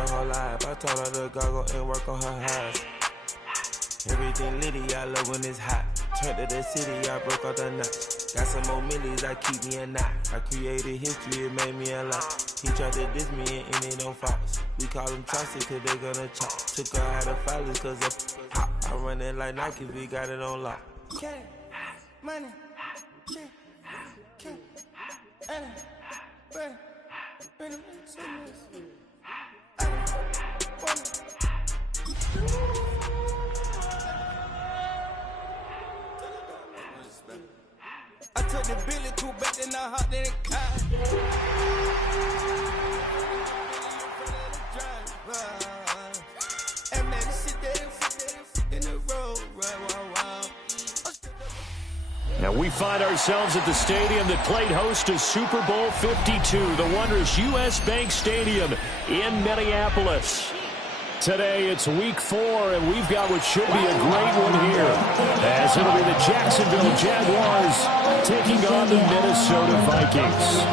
her whole life. I told her to goggle and work on her eyes. Everything litty, I love when it's hot. Turned to the city, I broke out the nuts. Got some more millies, I keep me a knot. I created history, it made me a lot. He tried to diss me and it don't false. We call them Chaucer cause they gonna chop. Took her out of filers cause of pop. I run it like Nike, we got it on lock. Cash, money, cash, I took the Billy cool back and I hopped in the car. And man, sit there in the road, wow. Now we find ourselves at the stadium that played host to Super Bowl 52, the wondrous U.S. Bank Stadium in Minneapolis. Today it's week 4, and we've got what should be a great one here, as it'll be the Jacksonville Jaguars taking on the Minnesota Vikings.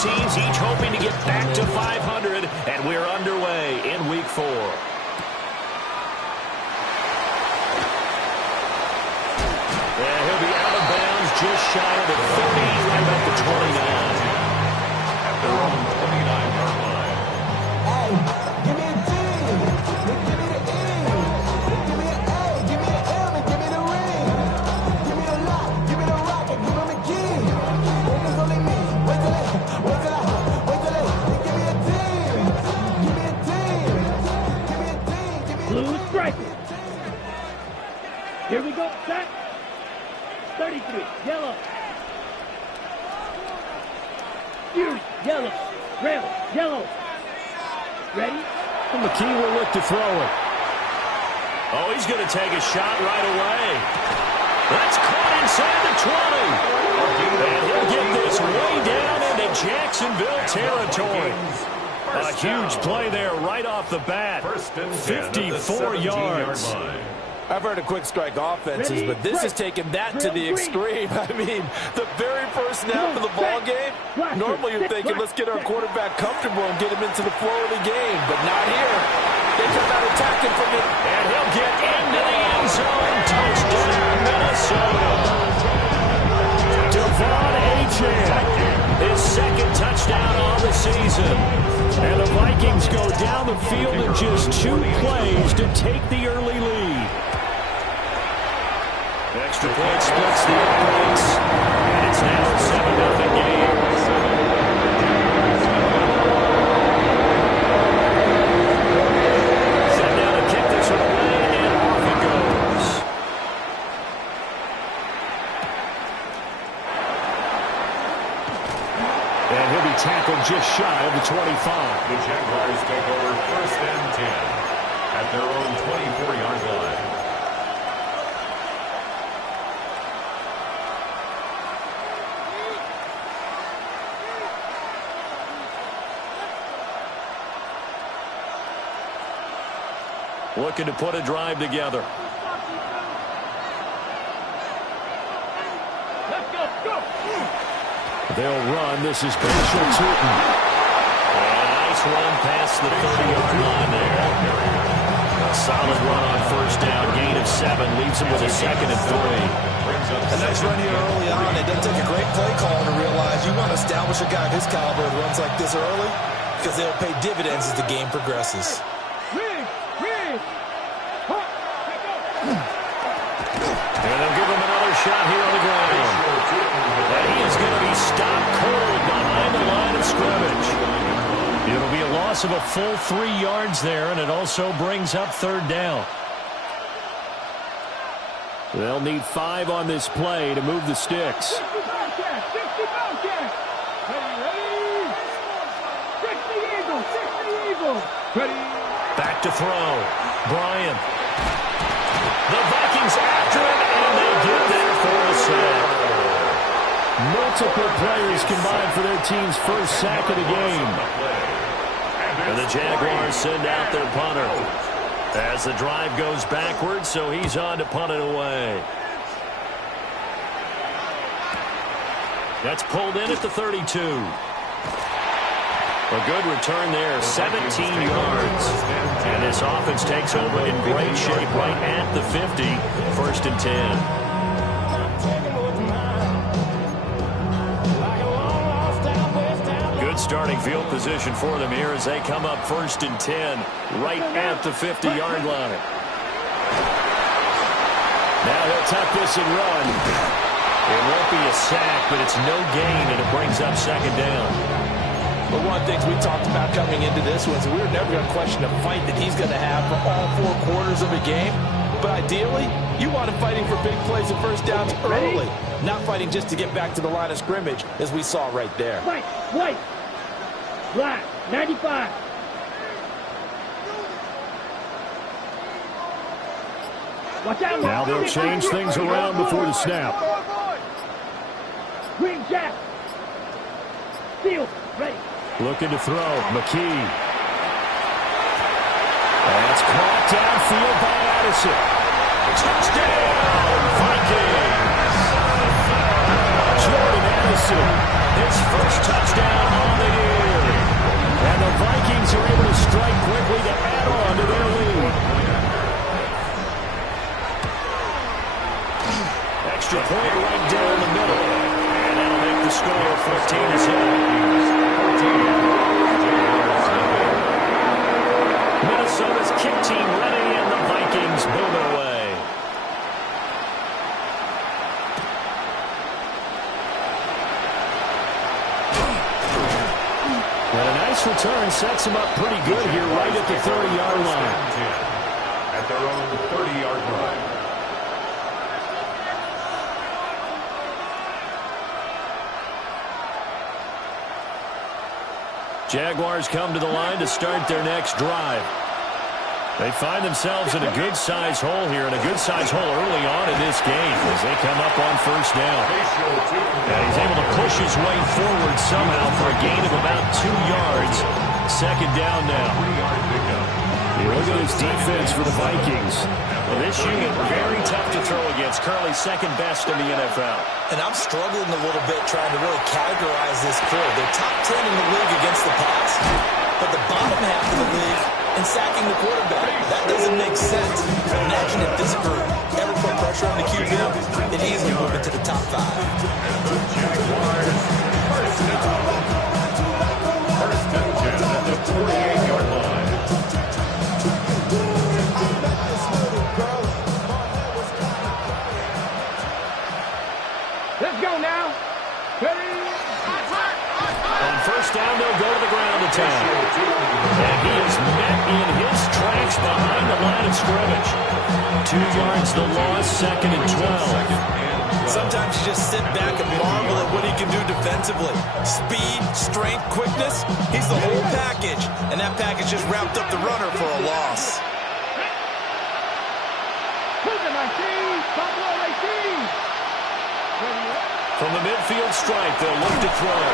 Teams each hoping to get back to 500, and we're underway in week 4. And he'll be out of bounds just shy of the 30, right about the 29. At their own 29-yard line. Hey, give me a D. Give me the E. Give me an A. Give me an M. And give me the ring. Give me a lock. Give me the rock. And give him a key. And it's only me. Wait till I give me a team. Give me a team. Give me a team. Give me a Blue strike. Here we go. Set. 33. Yellow. Fuse. Yellow. Red. Yellow. Ready? And McKee will look to throw it. Oh, he's going to take a shot right away. That's caught inside the 20. And he'll get this way down into Jacksonville territory. A huge play there right off the bat. 54 yards. I've heard of quick strike offenses, but this has taken that to the extreme. I mean, the very first snap of the ball game, normally you're thinking, let's get our quarterback comfortable and get him into the flow of the game, but not here. They come out attacking from it. And he'll get into the end zone. Touchdown, Minnesota. Devon Achane, his second touchdown on the season. And the Vikings go down the field in just 2 plays to take the early lead. Extra point splits the points, and it's now a 7-0 game. Set down to kick this one away, and off it goes. And he'll be tackled just shy of the 25. The Jaguars take over 1st and 10 at their own 24-yard line. Looking to put a drive together. They'll run. This is Bishop Tootin. Nice run past the 30-yard line there. A solid run on 1st down. Gain of 7. Leaves him with a 2nd and 3. A nice run here early on. It doesn't take a great play call to realize you want to establish a guy of his caliber who runs like this early, because they'll pay dividends as the game progresses. And they'll give him another shot here on the ground. And he is going to be stopped cold behind the line of scrimmage. It'll be a loss of a full 3 yards there, and it also brings up 3rd down. They'll need 5 on this play to move the sticks. Back to throw. Bryant. The Vikings after it, and they get there for a sack. Multiple players combined for their team's first sack of the game. And the Jaguars send out their punter as the drive goes backwards, so he's on to punt it away. That's pulled in at the 32. A good return there, 17 yards. And this offense takes over in great shape right at the 50, 1st and 10. Starting field position for them here as they come up 1st and 10 right at the 50-yard line. Now he'll tuck this and run. It won't be a sack, but it's no gain, and it brings up 2nd down. But one of the things we talked about coming into this was we were never going to question the fight that he's going to have for all 4 quarters of a game. But ideally, you want him fighting for big plays and first downs early, not fighting just to get back to the line of scrimmage, as we saw right there. White. Black, 95. Watch out, now they'll change things around before the snap. Green Jack. Field, ready. Looking to throw, McKee. That's caught downfield by Addison. Touchdown, Vikings. Jordan Addison, his first touchdown on the year. And the Vikings are able to strike quickly to add on to their lead. Extra point right down the middle. And that'll make the score 14-7. Minnesota's kick team ready, and the Vikings boom it away. Return sets them up pretty good here right at the 30-yard line. At their own 30-yard line. Jaguars come to the line to start their next drive. They find themselves in a good-sized hole here, and a good-sized hole early on in this game as they come up on 1st down. And he's able to push his way forward somehow for a gain of about 2 yards. 2nd down now. Look at his defense for the Vikings. Well, this unit very tough to throw against. Currently 2nd best in the NFL. And I'm struggling a little bit trying to really categorize this crew. They're top 10 in the league against the pass, but the bottom half of the league in sacking the quarterback. That doesn't make sense. Imagine if this group ever put pressure on the QB, it easily move into the top 5. First and 10 at the 48-yard line. Let's go now. Ready? On 1st down, they'll go to the ground attack. And he is met in his tracks behind the line of scrimmage. 2 yards the loss, 2nd and 12. Sometimes you just sit back and marvel at what he can do defensively. Speed, strength, quickness, he's the whole package. And that package just wrapped up the runner for a loss. From the midfield stripe, they'll look to throw.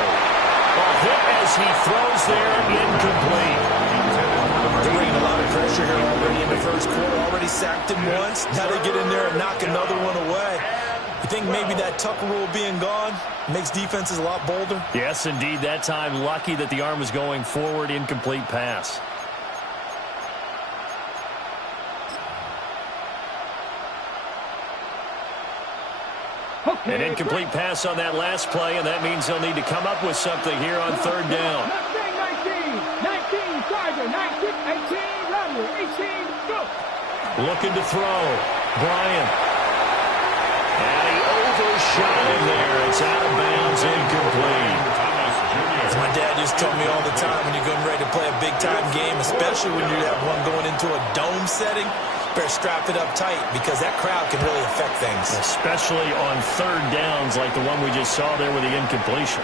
A hit as he throws there, incomplete. They're bringing a lot of pressure here already in the 1st quarter. Already sacked him once. Now they get in there and knock another one away. You think maybe that Tucker rule being gone makes defenses a lot bolder? Yes, indeed. That time, lucky that the arm was going forward, incomplete pass. An incomplete pass on that last play, and that means they'll need to come up with something here on 3rd down. 19, Charger, 19, 18, Rumble, 18, go. Looking to throw. Bryant. And he overshot him there. It's out of bounds, incomplete. As my dad used to tell me all the time, when you're getting ready to play a big-time game, especially when you have one going into a dome setting, better strap it up tight because that crowd can really affect things. Especially on 3rd downs like the one we just saw there with the incompletion.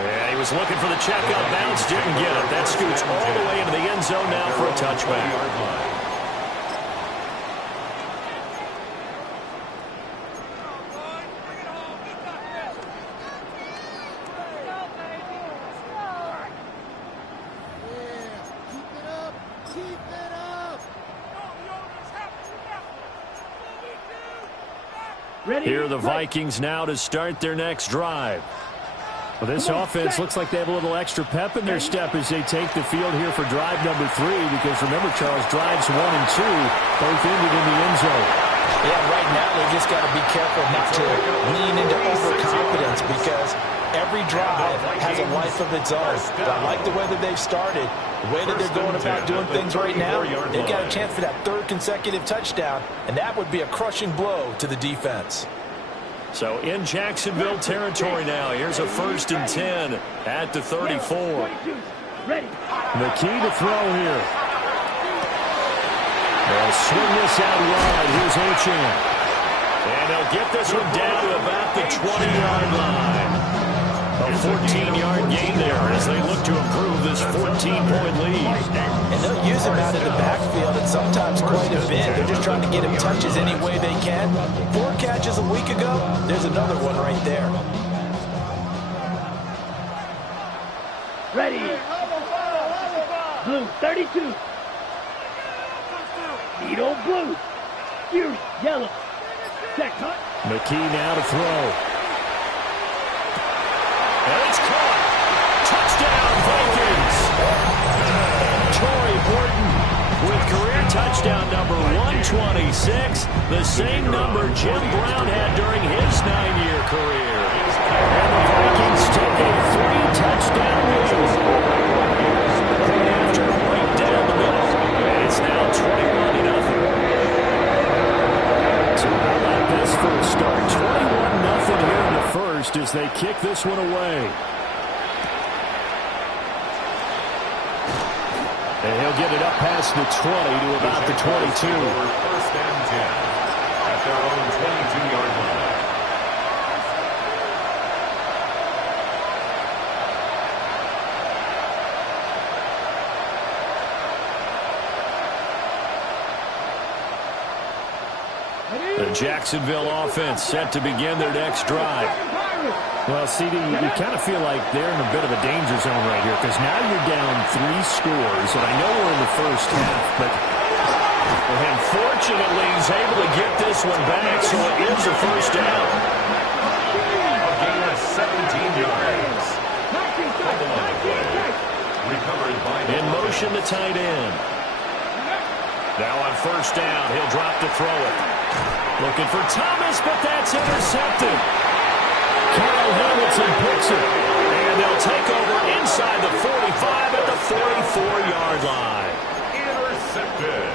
Yeah, he was looking for the check up bounce, didn't get it. That scoots all the way into the end zone now for a touchback. Here are the Vikings now to start their next drive. Well, this offense looks like they have a little extra pep in their step as they take the field here for drive number 3, because remember, Charles, drives 1 and 2 both ended in the end zone. Yeah, right now they just got to be careful not to lean into overconfidence, because every drive has a life of its own. But I like the way that they've started, the way that they're going about doing things right now. They've got a chance for that 3rd consecutive touchdown, and that would be a crushing blow to the defense. So in Jacksonville territory now. Here's a 1st and 10 at the 34. McKee to throw here. They'll swing this out wide. Here's Achane. And they'll get this one down to about the 20-yard line. A 14-yard gain there as they look to improve this 14-point lead. And they'll use him out of the backfield, and sometimes quite a bit. They're just trying to get him touches any way they can. 4 catches a week ago. There's another one right there. Ready. Blue, 32. Need old blue. Fury, yellow. Check, huh? McKee now to throw. And it's caught. Touchdown, Vikings. Torrey Horton with career touchdown number 126, the same number Jim Brown had during his 9-year career. And the Vikings take a 3-touchdown lead. Point after right down the middle. And it's now 21-0. So how about this for a start? 21-0 here in the first as they kick this one away. And he'll get it up past the 20 to about the 22. 1st and 10 at their own 22-yard line. The Jacksonville offense set to begin their next drive. Well, CD, you kind of feel like they're in a bit of a danger zone right here, because now you're down 3 scores, and I know we're in the first half, but unfortunately he's able to get this one back, so it is a 1st down. A gain of 17 yards. Recovered by in motion the tight end. Now on 1st down, he'll drop to throw it. Looking for Thomas, but that's intercepted. Kyle Hamilton picks it. And they'll take over inside the 45 at the 44-yard line. Intercepted.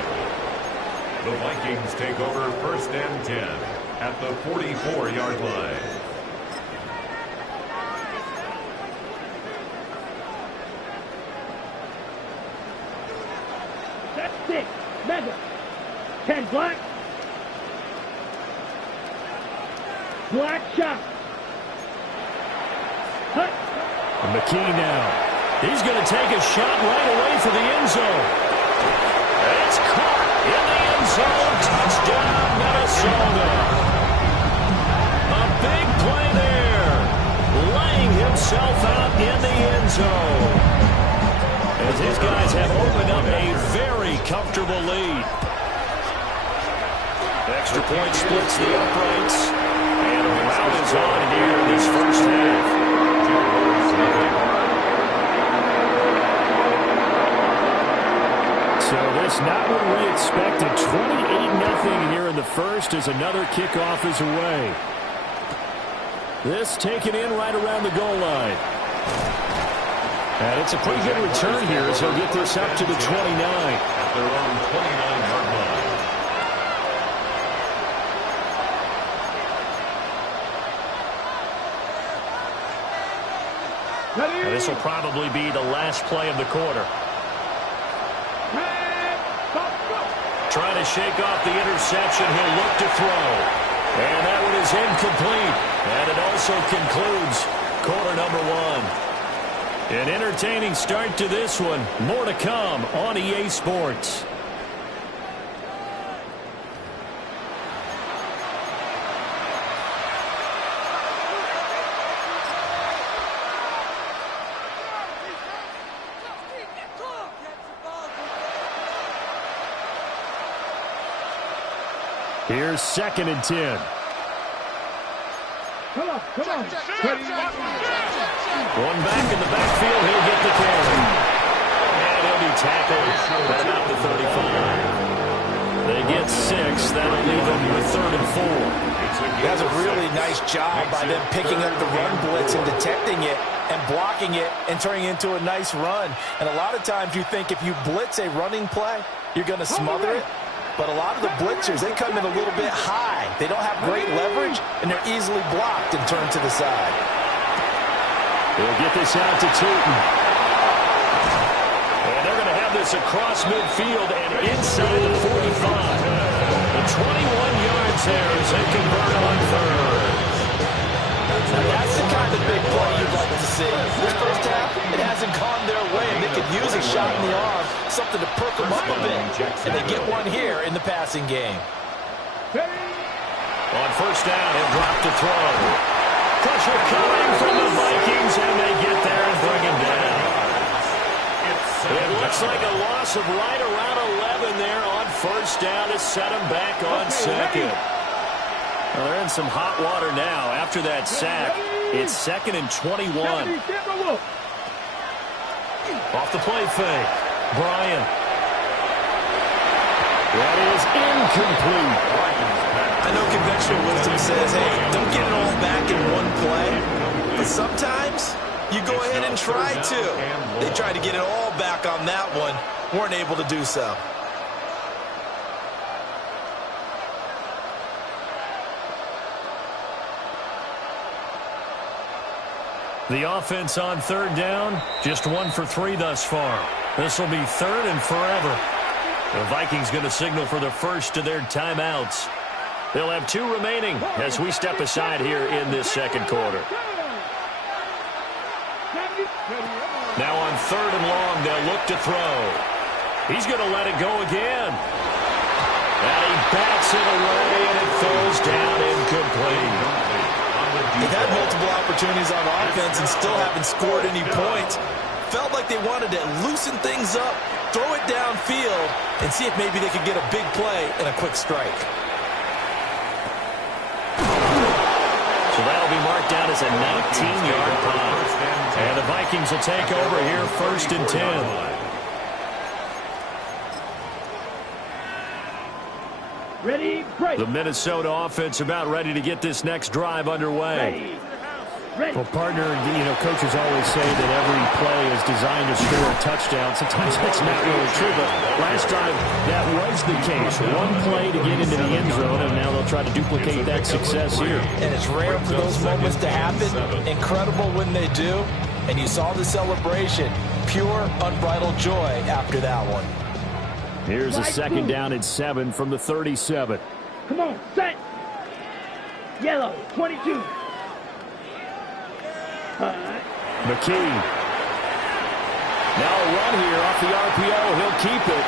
The Vikings take over 1st and 10 at the 44-yard line. That's 6. Mega. 10 black. Black shot. Hut. And McKee now. He's going to take a shot right away for the end zone. It's caught in the end zone. Touchdown, Minnesota. A big play there. Laying himself out in the end zone. As his guys have opened up a very comfortable lead. Extra point splits the uprights. And a rout is on here in this first half. So this not what we expected. 28-0 here in the first as another kickoff is away. This taken in right around the goal line. And it's a pretty good return here as he'll get this up to the 29. At their own 29-yard line. And this will probably be the last play of the quarter. Trying to shake off the interception. He'll look to throw. And that one is incomplete. And it also concludes quarter number 1. An entertaining start to this one. More to come on EA Sports. Here's 2nd and 10. Come on. One back in the backfield. He'll get the carry. And he'll be tackled at about the 35. They get 6. That'll leave them with 3rd and 4. That's a really nice job by them picking up the run blitz and detecting it and blocking it and turning it into a nice run. And a lot of times you think if you blitz a running play, you're going to smother it. But a lot of the blitzers, they come in a little bit high. They don't have great leverage, and they're easily blocked and turned to the side. They'll get this out to Tootin. And they're going to have this across midfield and inside the 45. The 21 yards there as they convert on 3rd. Now that's the kind of big play you'd like to see. This first half, it hasn't gone their way, and they could use a shot in the arm, something to perk them up a bit. And they get one here in the passing game. On 1st down, he'll drop to throw. Pressure coming from the Vikings, and they get there and bring him down. It looks like a loss of right around 11 there on 1st down to set him back on 2nd. Well, they're in some hot water now. After that sack, it's 2nd and 21. Off the play fake. Bryant. That is incomplete. I know conventional wisdom says, hey, don't get it all back in one play. But sometimes you go ahead and try to. They tried to get it all back on that one. Weren't able to do so. The offense on 3rd down, just 1 for 3 thus far. This will be 3rd and forever. The Vikings going to signal for the first of their timeouts. They'll have 2 remaining as we step aside here in this 2nd quarter. Now on 3rd and long, they'll look to throw. He's going to let it go again. And he bats it away, and it falls down incomplete. They've had multiple opportunities on offense and still haven't scored any points. Felt like they wanted to loosen things up, throw it downfield, and see if maybe they could get a big play and a quick strike. So that'll be marked down as a 19-yard punt. And the Vikings will take over here 1st and 10. Ready, break. The Minnesota offense about ready to get this next drive underway. Ready. Well, partner, coaches always say that every play is designed to score a touchdown. Sometimes that's not really true, but last time that was the case. One play to get into the end zone, and now they'll try to duplicate that success here. And it's rare for those moments to happen. Incredible when they do. And you saw the celebration. Pure, unbridled joy after that one. Here's a 2nd down and 7 from the 37. Come on, set. Yellow, 22. McKee. Now a run here off the RPO. He'll keep it.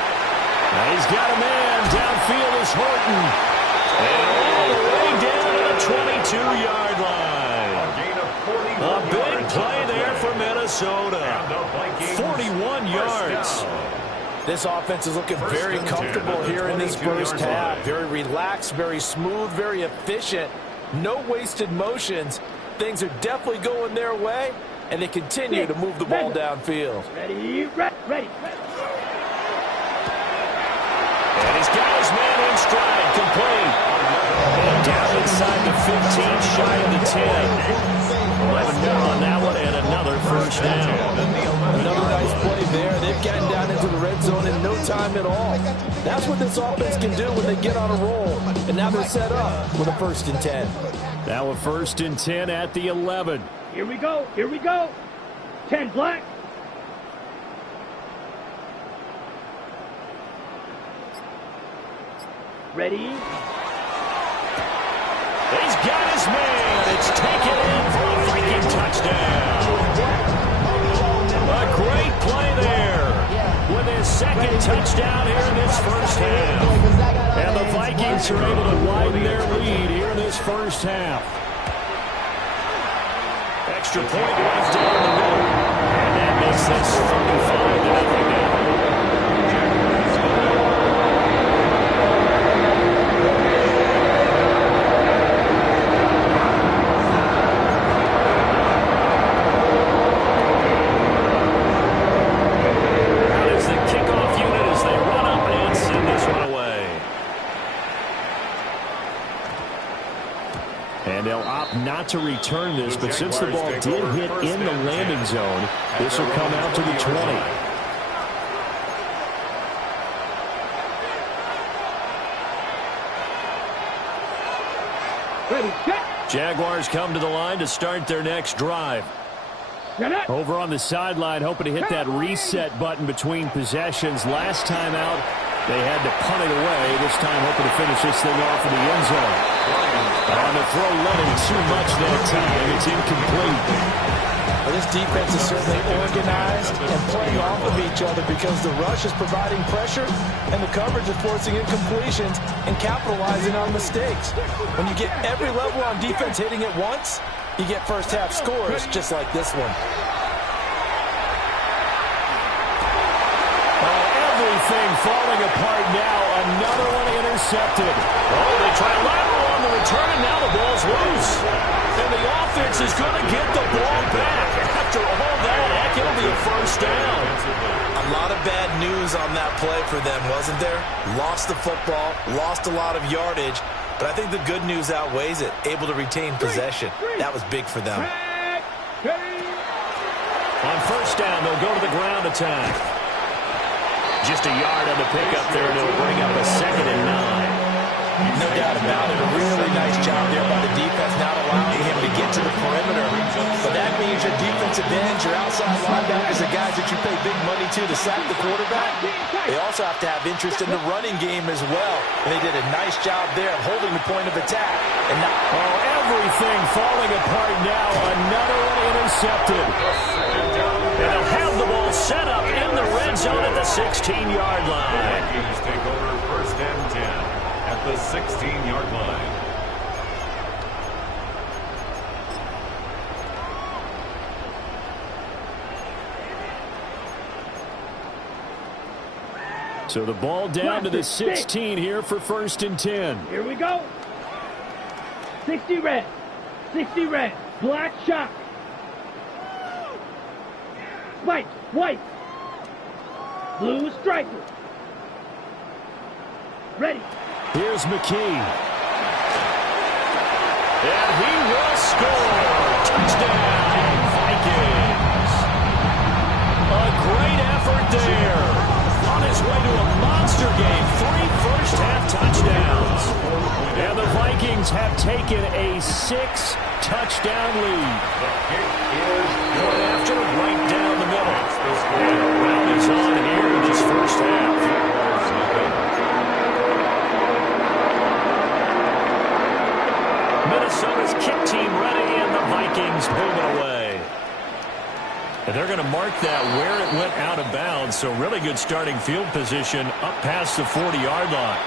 Now he's got a man. Downfield is Horton. And all the way down to the 22-yard line. A big play there for Minnesota. 41 yards. This offense is looking very comfortable here in this first half. Very relaxed, very smooth, very efficient. No wasted motions. Things are definitely going their way, and they continue to move the ball downfield. Ready, ready. And he's got his man in stride, complete. And down inside the 15, shy of the 10. 11 more on that one, and another 1st down. Another nice play there. They've gotten down into the red zone in no time at all. That's what this offense can do when they get on a roll. And now they're set up with a 1st and 10. Now a 1st and 10 at the 11. Here we go. 10 black. Ready. He's got his man. It's taken in for a Viking touchdown. A great play there with his 2nd touchdown here in this first half. And the Vikings are able to widen their lead here in this first half. Extra point right down the middle. And that makes this 35-0 now. not to return this, but since the ball did hit in the landing zone, this will come out to the 20. Jaguars come to the line to start their next drive. Over on the sideline, hoping to hit that reset button between possessions. Last time out, they had to punt it away. This time, hoping to finish this thing off in the end zone. On the throw, running too much that time. It's incomplete. Well, this defense is certainly organized and playing off of each other because the rush is providing pressure and the coverage is forcing incompletions and capitalizing on mistakes. When you get every level on defense hitting at once, you get first half scores just like this one. Everything falling apart now. Another one intercepted. Oh, they try a lateral on the return, and now the ball's loose. And the offense is going to get the ball back. After all that, heck, it'll be a first down. A lot of bad news on that play for them, wasn't there? Lost the football, lost a lot of yardage, but I think the good news outweighs it. Able to retain possession. That was big for them. On first down, they'll go to the ground attack. Just a yard on the pickup there, and it'll bring up a 2nd and 9. No doubt about it. A really nice job there by the defense, not allowing him to get to the perimeter. But that means your defensive ends, your outside linebackers, the guys that you pay big money to sack the quarterback, they also have to have interest in the running game as well. And they did a nice job there of holding the point of attack. And now, everything falling apart now. Another one intercepted. And they'll have the ball set up in the red zone at the 16-yard line. Vikings take over first and 10 at the 16-yard line. So the ball down to the 16 here for first and 10. Here we go. 60 red. 60 red. Black shock. White. White. Blue striker. Ready. Here's McKee. And he will score. Touchdown, Vikings. A great effort there. On his way to a monster game. 3 first-half touchdowns. And the Vikings have taken a 6-touchdown lead. Going after right down the middle. And a round is on here in this first half. Minnesota's kick team ready, and the Vikings moving away. And they're going to mark that where it went out of bounds, so really good starting field position up past the 40-yard line.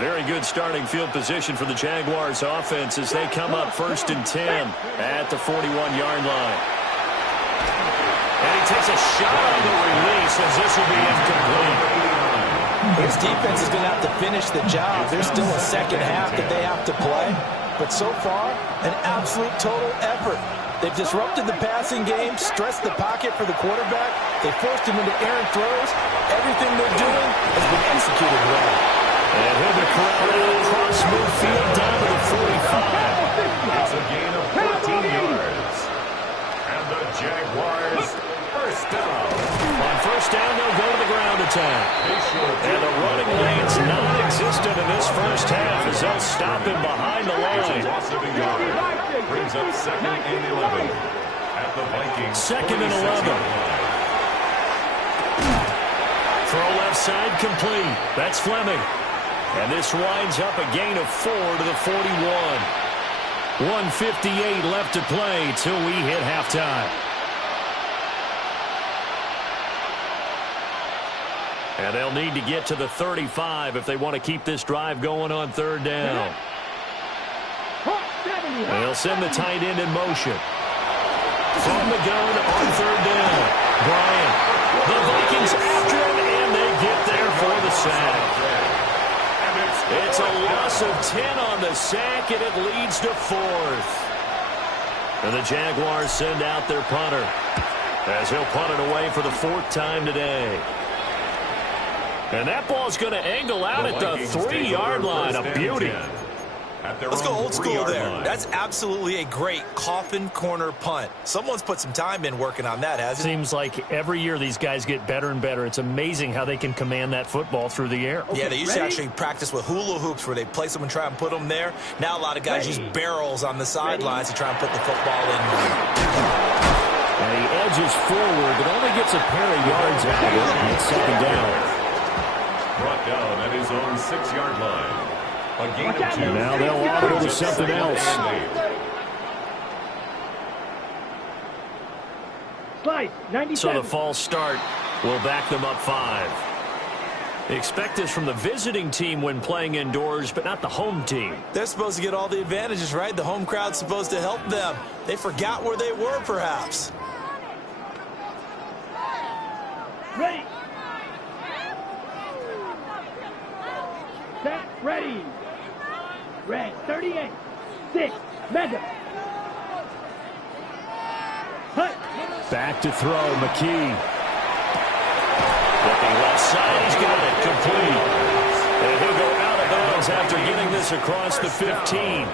Very good starting field position for the Jaguars offense as they come up first and 10 at the 41-yard line. And he takes a shot on the release as this will be incomplete. His defense is going to have to finish the job. There's still a second half that they have to play. But so far, an absolute total effort. They've disrupted the passing game, stressed the pocket for the quarterback. They forced him into errant throws. Everything they're doing has been executed well. And he'll be corralled across midfield down to the 45. It's a gain of 14 yards. And the Jaguars first down. On first down, they'll go to the ground attack. And the running lane's non-existent in this first half as they'll stop him behind the line. Loss of a yard. Brings up 2nd and 11 at the Vikings. 2nd and 11. Throw left side complete. That's Fleming. And this winds up a gain of 4 to the 41. 1:58 left to play till we hit halftime. And they'll need to get to the 35 if they want to keep this drive going on third down. They'll send the tight end in motion. From the gun on third down. Bryant. The Vikings after him, and they get there for the sack. It's a loss of 10 on the sack, and it leads to 4th. And the Jaguars send out their punter as he'll punt it away for the 4th time today. And that ball's going to angle out at the 3-yard line. A beauty. Let's go old school there. That's absolutely a great coffin corner punt. Someone's put some time in working on that, hasn't it? Seems like every year these guys get better and better. It's amazing how they can command that football through the air. Yeah, they used to actually practice with hula hoops where they place them and try and put them there. Now a lot of guys use barrels on the sidelines to try and put the football in. And he edges forward, but only gets a pair of yards out of it. And it's second down. Brought down at his own 6-yard line. A gain of 2. Now they'll auto to something else. Slice, 97. So the false start will back them up 5. Expect this from the visiting team when playing indoors, but not the home team. They're supposed to get all the advantages, right? The home crowd's supposed to help them. They forgot where they were, perhaps. Ready. Set, ready. Red, 38. 6, Mega. Hut. Back to throw, McKee. Looking left side, he's got it, complete. And he'll go out of bounds after getting this across the 15.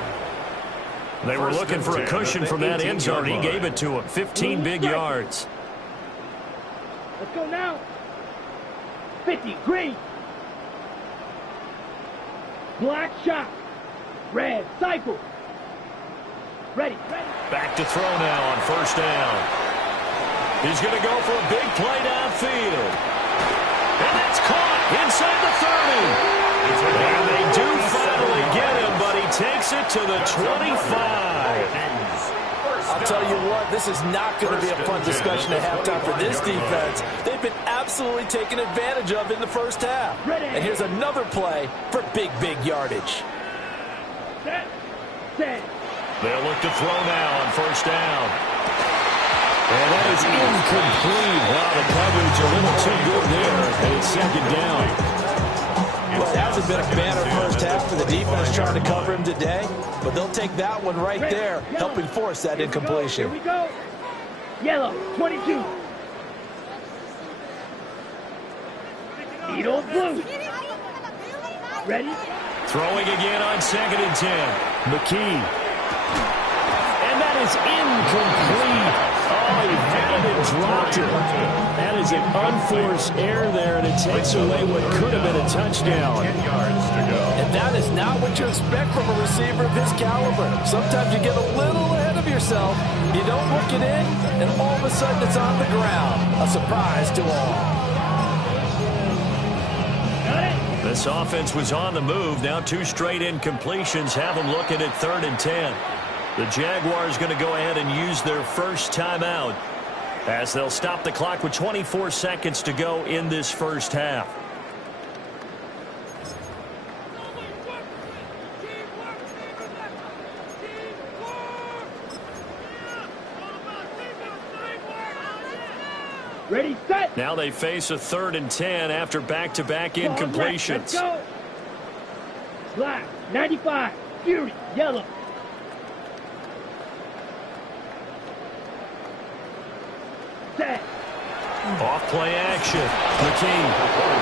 They were looking for a cushion from that end zone. He gave it to him, 15 big yards. Let's go now. 50, green. Black shot. Red, cycle. Ready. Back to throw now on first down. He's going to go for a big play downfield. And that's caught inside the 30. And they do finally get him, but he takes it to the 25. I'll tell you what, this is not going to be a fun discussion at halftime for this defense. They've been absolutely taken advantage of in the first half. And here's another play for big yardage. Set. They'll look to throw now on first down. And that is incomplete. Wow, the coverage a little too good there, and it's second down. Well, it hasn't been a banner first half for the defense trying to cover him today, but they'll take that one right there, helping force that incompletion. Here we go. Yellow, 22. Needle blue. Ready? Throwing again on 2nd and 10. McKee. And that is incomplete. Oh, he had it and dropped it. That is an unforced error there, and it takes away what could have been a touchdown. 10 yards to go. And that is not what you expect from a receiver of his caliber. Sometimes you get a little ahead of yourself, you don't look it in, and all of a sudden it's on the ground. A surprise to all. This offense was on the move. Now 2 straight incompletions have them looking at 3rd and 10. The Jaguars going to go ahead and use their first timeout as they'll stop the clock with 24 seconds to go in this first half. Ready, set. Now they face a 3rd and 10 after back-to-back incompletions. Let's go. Black, 95. Fury, yellow. Set. Off play action. McKee.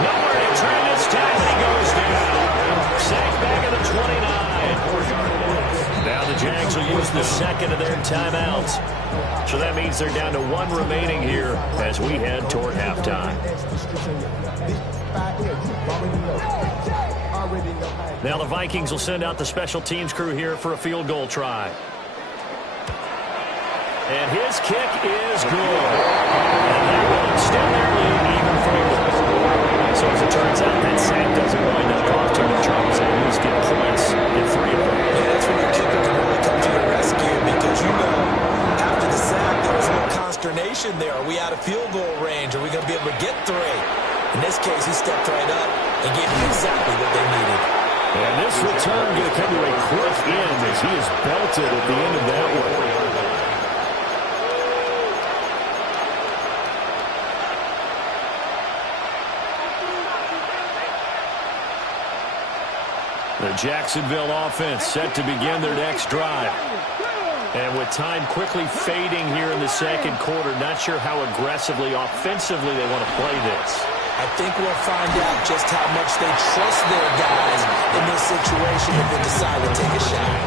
Nowhere to turn this time. He goes down. Sacked back at the 29. Now the Jags will use the second of their timeouts. So that means they're down to 1 remaining here as we head toward halftime. Now the Vikings will send out the special teams crew here for a field goal try. And his kick is good. And that will extend their lead even further. So as it turns out, that sack doesn't wind up costing the Chargers. They at least get points in 3 of them. Yeah, that's when your kicker can really come to your rescue because you know after the sack there was a little consternation there. Are we out of field goal range? Are we going to be able to get 3? In this case, he stepped right up and gave them exactly what they needed. And this return going to come to a quick end as he is belted at the end of that one. The Jacksonville offense set to begin their next drive. And with time quickly fading here in the second quarter, not sure how aggressively, offensively they want to play this. I think we'll find out just how much they trust their guys in this situation if they decide to take a shot.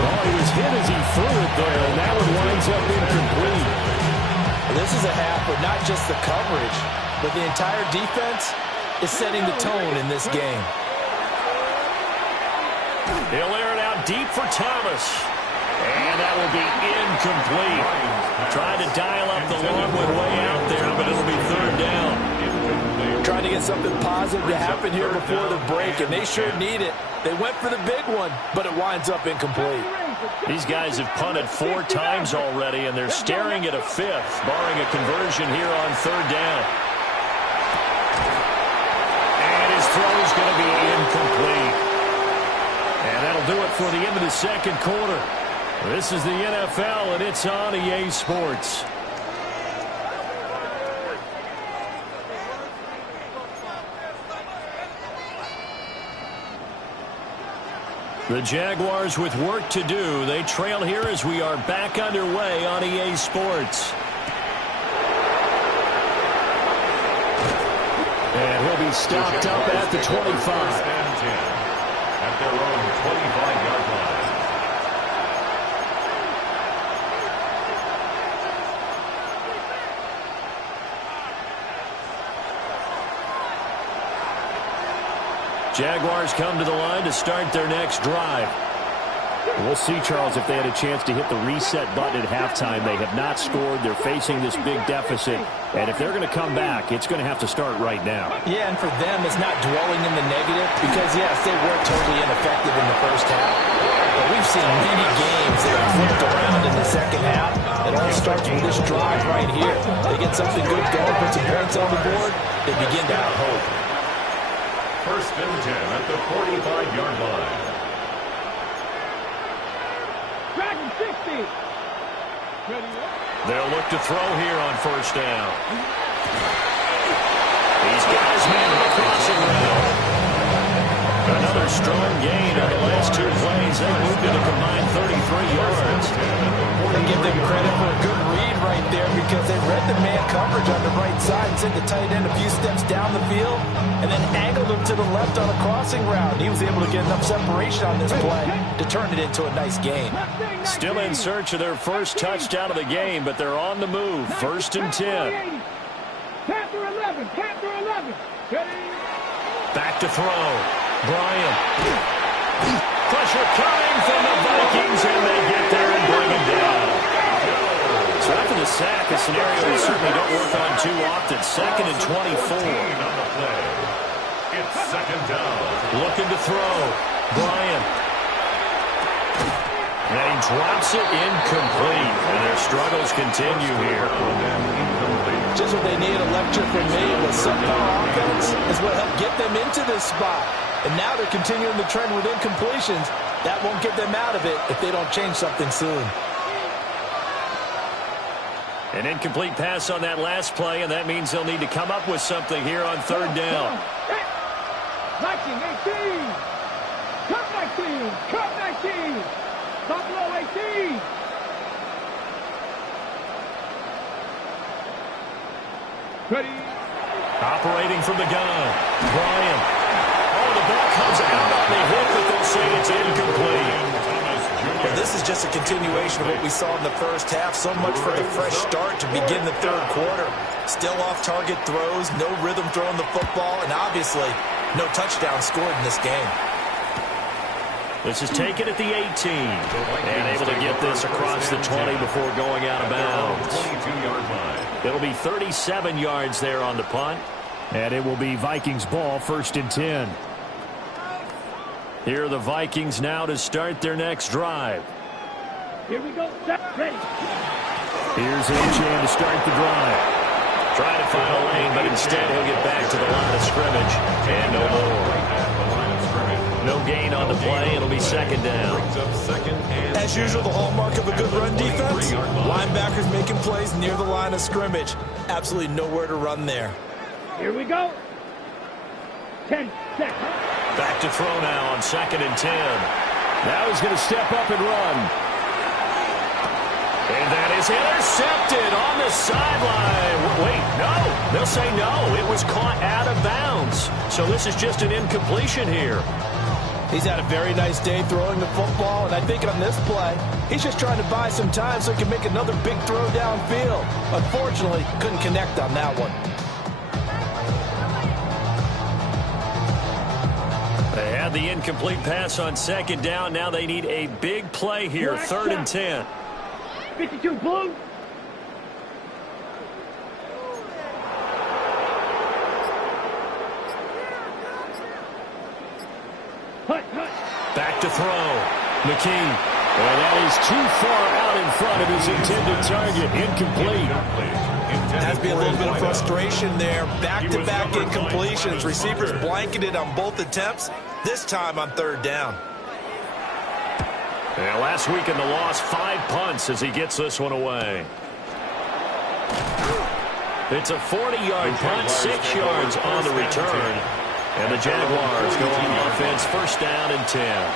Well, he was hit as he threw it there, and that one winds up incomplete. This is a half, but not just the coverage, but the entire defense is setting the tone in this game. He'll air it out deep for Thomas. And that will be incomplete. Trying to dial up the long one way out there, but it'll be third down. Trying to get something positive to happen here before the break, and they sure need it. They went for the big one, but it winds up incomplete. These guys have punted 4 times already, and they're staring at a 5th, barring a conversion here on third down. And his throw is going to be incomplete. And that'll do it for the end of the second quarter. This is the NFL, and it's on EA Sports. The Jaguars with work to do. They trail here as we are back underway on EA Sports. And he'll be stopped up at the 25. At their own 25-yard line. Jaguars come to the line to start their next drive. We'll see, Charles, if they had a chance to hit the reset button at halftime. They have not scored. They're facing this big deficit. And if they're going to come back, it's going to have to start right now. Yeah, and for them, it's not dwelling in the negative because, yes, they were totally ineffective in the first half. But we've seen many games that have flipped around in the second half. It all starts with this drive right here. They get something good going, put some points on the board, they begin to have hope. First and 10 at the 45-yard line. Dragon 60. They'll look to throw here on first down. These guys man the crossing route. Another strong gain on the last 2 plays. They moved it a combined 33 yards. They give them credit for a good read right there because they read the man coverage on the right side and sent the tight end a few steps down the field and then angled him to the left on a crossing route. And he was able to get enough separation on this play to turn it into a nice gain. Still in search of their first touchdown of the game, but they're on the move. First and 10. Panther 11. Panther 11. Back to throw. Bryant. Pressure coming from the Vikings, and they get there and bring him down. So after the sack, a scenario we certainly don't work on too often. Second and 24. It's second down. Looking to throw. Bryant. And he drops it incomplete. And their struggles continue here. Just what they need, a lecture from me was subpar offense is what helped get them into this spot. And now they're continuing the trend with incompletions. That won't get them out of it if they don't change something soon. An incomplete pass on that last play, and that means they'll need to come up with something here on third down. Viking 18. Cut 19. Cut 19. Buffalo 18. Ready. Operating from the gun. Bryant. Oh, the ball comes out on the hit, but they'll say it's incomplete. Well, this is just a continuation of what we saw in the first half. So much for the fresh start to begin the third quarter. Still off-target throws, no rhythm throwing the football, and obviously no touchdown scored in this game. This is taken at the 18. And able to get this across the 20 before going out of bounds. 22-yard line. It'll be 37 yards there on the punt. And it will be Vikings ball, first and 10. Here are the Vikings now to start their next drive. Here we go. Set. Ready. Here's Achane to start the drive. Trying to find a lane, but instead he'll get back to the line of scrimmage. And no more. No gain on the play. It'll be second down. As usual, the hallmark of a good run defense, linebackers making plays near the line of scrimmage. Absolutely nowhere to run there. Here we go. 10 seconds. Back to throw now on second and 10. Now he's going to step up and run. And that is is intercepted on the sideline. Wait, no. They'll say no. It was caught out of bounds. So this is just an incompletion here. He's had a very nice day throwing the football, and I think on this play, he's just trying to buy some time so he can make another big throw downfield. Unfortunately, couldn't connect on that one. They had the incomplete pass on second down. Now they need a big play here, 3rd and 10. 52 blue. Back to throw. McKee. And that is too far out in front of his intended target. Incomplete. Has to be a little bit of frustration there. Back-to-back incompletions. Receivers blanketed on both attempts. This time on 3rd down. And last week in the loss, 5 punts as he gets this one away. It's a 40-yard punt, 6 yards on the return. And the Jaguars go on offense, 1st down and 10.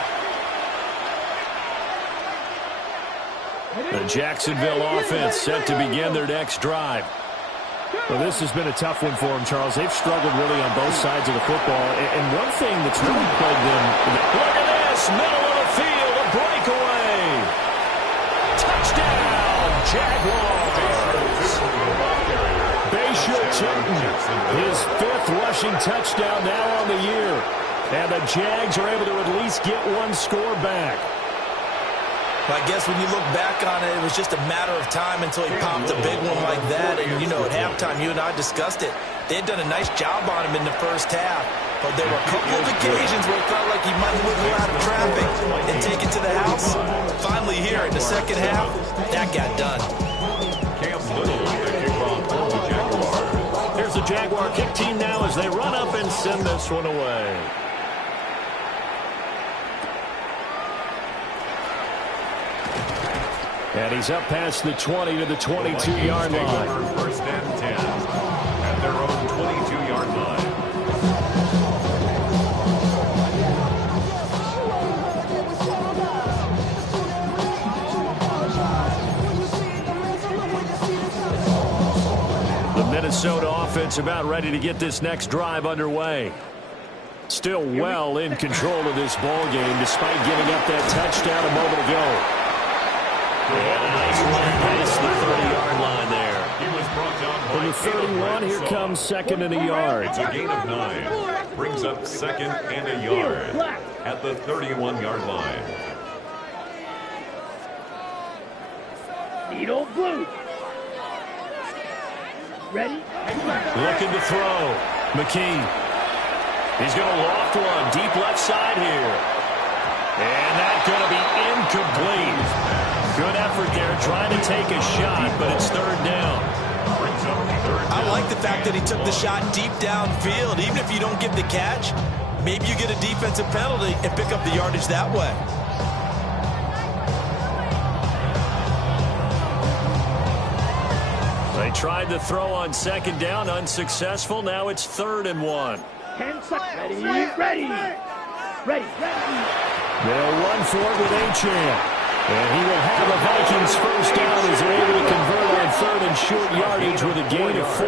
The Jacksonville offense set to begin their next drive. Well, this has been a tough one for them, Charles. They've struggled really on both sides of the football. And one thing that's really plagued them... Look at this, middle of the field, a breakaway. Touchdown, Jaguars. His 5th rushing touchdown now on the year. And the Jags are able to at least get one score back. I guess when you look back on it, it was just a matter of time until he popped a big one like that. And, you know, at halftime, you and I discussed it. They had done a nice job on him in the first half. But there were a couple of occasions where it felt like he might wiggle out of traffic and take it to the house. Finally here in the second half, that got done. Here's the Jaguar kick team now as they run up and send this one away. And he's up past the 20 to the 22-yard line. 1st and 10 at their own 22-yard line. The Minnesota offense about ready to get this next drive underway. Still well in control of this ball game despite giving up that touchdown a moment ago. And a nice run past the 30-yard line there. He was brought down From the 31, here comes 2nd and a yard. It's a gain of 9. Brings up 2nd and a yard at the 31-yard line. Needle blue. Ready? Looking to throw. McKee. He's going to loft one deep left side here. And that's going to be incomplete. Good effort there trying to take a shot, but it's 3rd down. I like the fact that he took the shot deep downfield. Even if you don't get the catch, maybe you get a defensive penalty and pick up the yardage that way. They tried to throw on 2nd down, unsuccessful. Now it's 3rd and 1. 10 seconds. Ready. They'll run for it with Achane. And he will have a Vikings 1st down as they're able to convert on 3rd and short yardage with a gain of 4.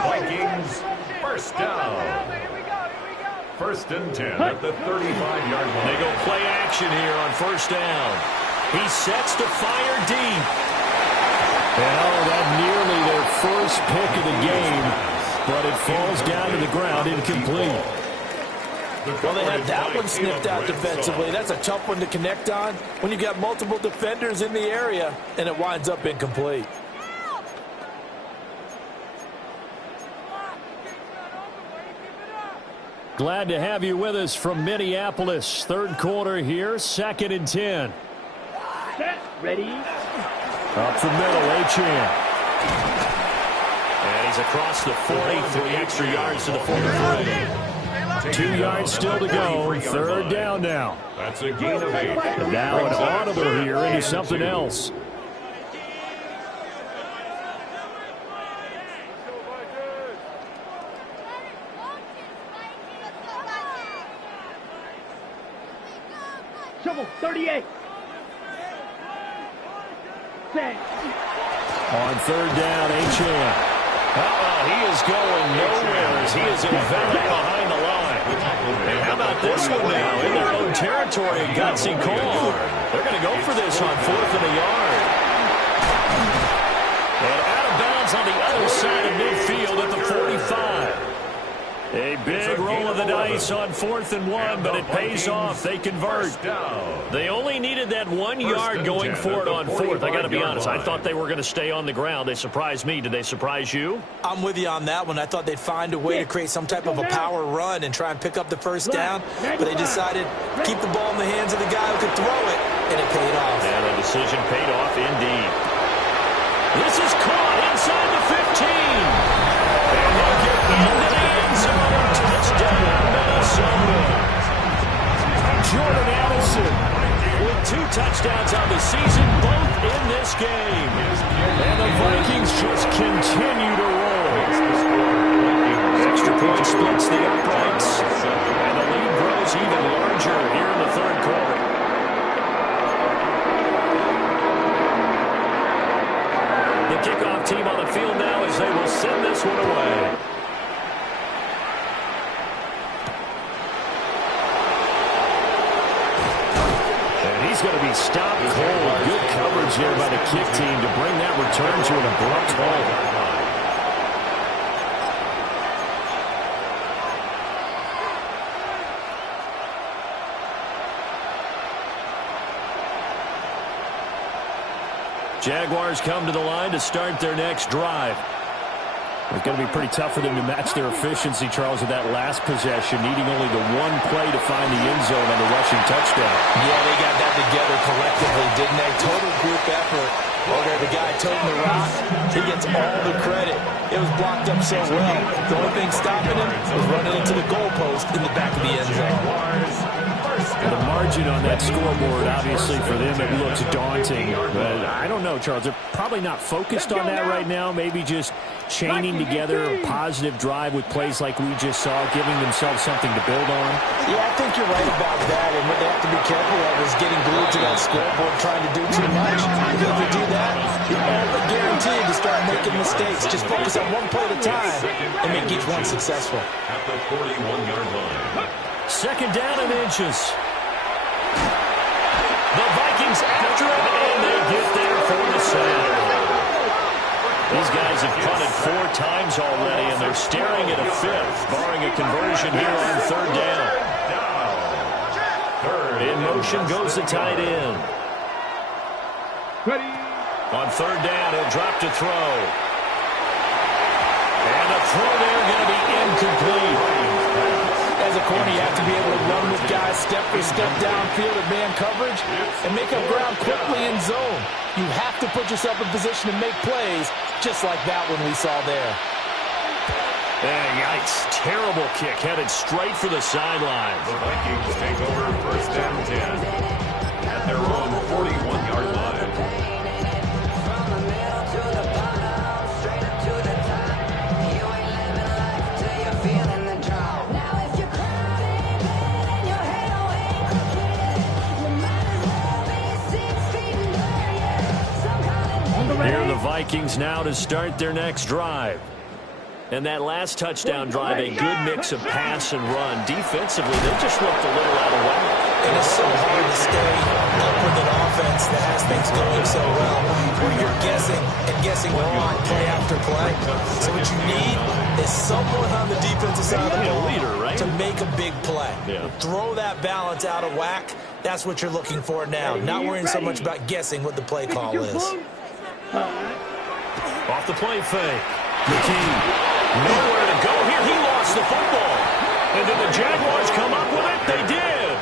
Vikings 1st down. 1st and 10 at the 35-yard line. They go play action here on 1st down. He sets to fire deep. And that nearly their first pick of the game, but it falls down to the ground incomplete. Well, they had that one snipped out defensively. That's a tough one to connect on when you got multiple defenders in the area, and it winds up incomplete. Glad to have you with us from Minneapolis. 3rd quarter here, 2nd and 10. Set. Ready. Up the middle, Achane. And he's across the 40, 3 extra yards to the 43. 2 yards still to go. 3rd down now. That's a gain of 8. And now an audible here into something else. Shovel 38. set. On third down, Achane. He is going nowhere as he is enveloped behind the line. And how about this one now? In their own territory, a gutsy call. They're going to go for this on 4th and a yard. And out of bounds on the other side of midfield at the 45. A big roll of the dice on 4th and 1, but it pays off. They convert. They only needed that 1 yard going for it on 4th. I got to be honest. I thought they were going to stay on the ground. They surprised me. Did they surprise you? I'm with you on that one. I thought they'd find a way to create some type of a power run and try and pick up the first down, but they decided to keep the ball in the hands of the guy who could throw it, and it paid off. And the decision paid off indeed. This is caught inside the 15. And they'll get into the end zone. Touchdown, Minnesota. Jordan Addison with 2 touchdowns on the season, both in this game. And the Vikings just continue to roll. Extra point splits the uprights. And the lead grows even larger here in the third quarter. The kickoff team on the field now as they will send this one away. And he's going to be stopped cold. Good coverage here by the kick team to bring that return to an abrupt halt. Jaguars come to the line to start their next drive. It's going to be pretty tough for them to match their efficiency, Charles, with that last possession, needing only the 1 play to find the end zone on the rushing touchdown. Yeah, they got that together collectively, didn't they? Total group effort. Okay, the guy toting the rock, he gets all the credit. It was blocked up so well. The only thing stopping him was running into the goalpost in the back of the end zone. The margin on that scoreboard, obviously, for them, it looks daunting. But I don't know, Charles. They're probably not focused on that right now. Maybe just chaining together a positive drive with plays like we just saw, giving themselves something to build on. Yeah, I think you're right about that. And what they have to be careful of is getting glued to that scoreboard, trying to do too much. Because if you do that, you're all but guaranteed to start making mistakes. Just focus on one play at a time and make each one successful. At the 41-yard line. Second down and inches. The Vikings after it, and they get there for the sack. These guys have punted 4 times already, and they're staring at a 5th, barring a conversion here on third down. In motion goes the tight end. Ready. On third down, he'll drop to throw. And the throw there going to be incomplete. As a corner, you have to be able to run with guys step for step downfield at man coverage and make up ground quickly in zone. You have to put yourself in position to make plays, just like that one we saw there. Yikes. Terrible kick, headed straight for the sideline. The Vikings take over first and 10 at their own 41-yard line. Here are the Vikings now to start their next drive. And that last touchdown drive, a good mix of pass and run. Defensively, they just looked a little out of whack. And it's so hard to stay up with an offense that has things going so well, where you're guessing and guessing wrong play after play. So what you need is someone on the defensive side of the ball leader, right? to make a big play. Yeah. Throw that balance out of whack. That's what you're looking for now. Not worrying so much about guessing what the play call is. Off the play fake. McKee, nowhere to go here. He lost the football. And did the Jaguars come up with it? They did.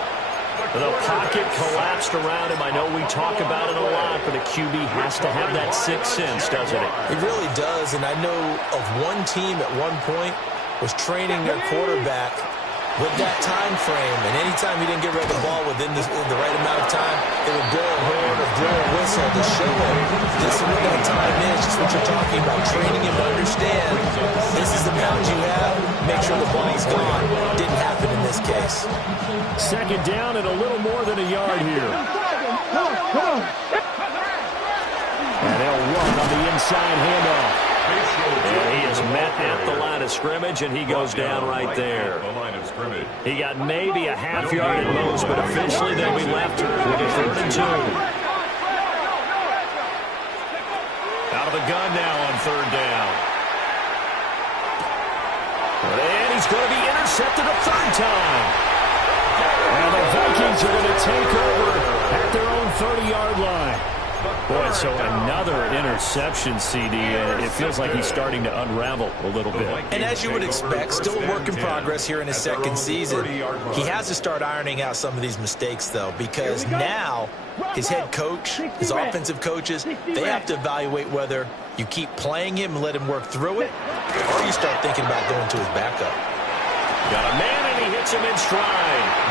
The pocket collapsed around him. I know we talk about it a lot, but a QB has to have that sixth sense, doesn't it? It really does, and I know of one team at one point was training their quarterback with that time frame, and anytime he didn't get rid of the ball within the right amount of time, they would blow a horn or blow a whistle to show him this is what that time is, just what you're talking about, training him to understand this is the pound you have, make sure the ball's gone. Didn't happen in this case. Second down and a little more than a yard here. the inside handoff. And he is met at the line of scrimmage, and he goes down right there. He got maybe a half yard at most, but officially they'll be left with a 3rd and 2. Out of the gun now on 3rd down. And he's going to be intercepted a 3rd time. And the Vikings are going to take over at their own 30-yard line. Boy, so another interception, CD. It feels like he's starting to unravel a little bit. And as you would expect, still a work in progress here in his 2nd season. He has to start ironing out some of these mistakes, though, because now his head coach, his offensive coaches, they have to evaluate whether you keep playing him and let him work through it, or you start thinking about going to his backup. Got a man, and he hits him in stride.